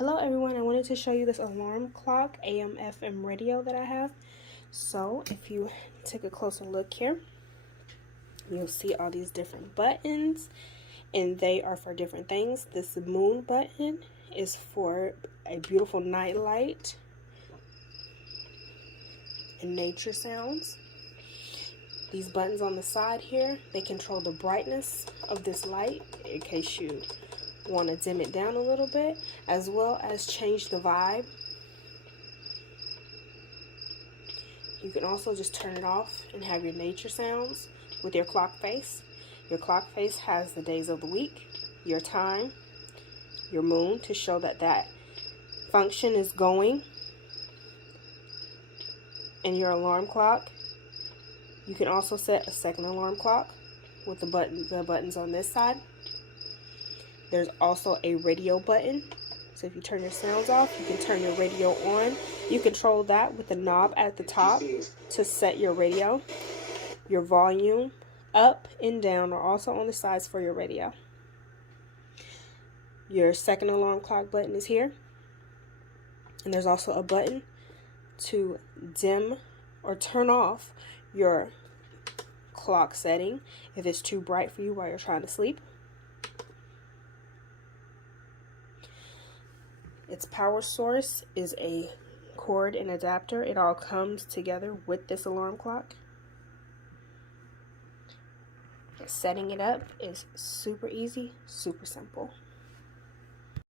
Hello everyone, I wanted to show you this alarm clock AM FM radio that I have. So if you take a closer look here, you'll see all these different buttons and they are for different things. This moon button is for a beautiful night light and nature sounds. These buttons on the side here, they control the brightness of this light in case you want to dim it down a little bit, as well as change the vibe. You can also just turn it off and have your nature sounds with your clock face. Your clock face has the days of the week, your time, your moon to show that that function is going, and your alarm clock. You can also set a second alarm clock with the buttons on this side. There's also a radio button. So if you turn your sounds off, you can turn your radio on. You control that with the knob at the top to set your radio. Your volume up and down are also on the sides for your radio. Your second alarm clock button is here. And there's also a button to dim or turn off your clock setting if it's too bright for you while you're trying to sleep. Its power source is a cord and adapter. It all comes together with this alarm clock. Setting it up is super easy, super simple.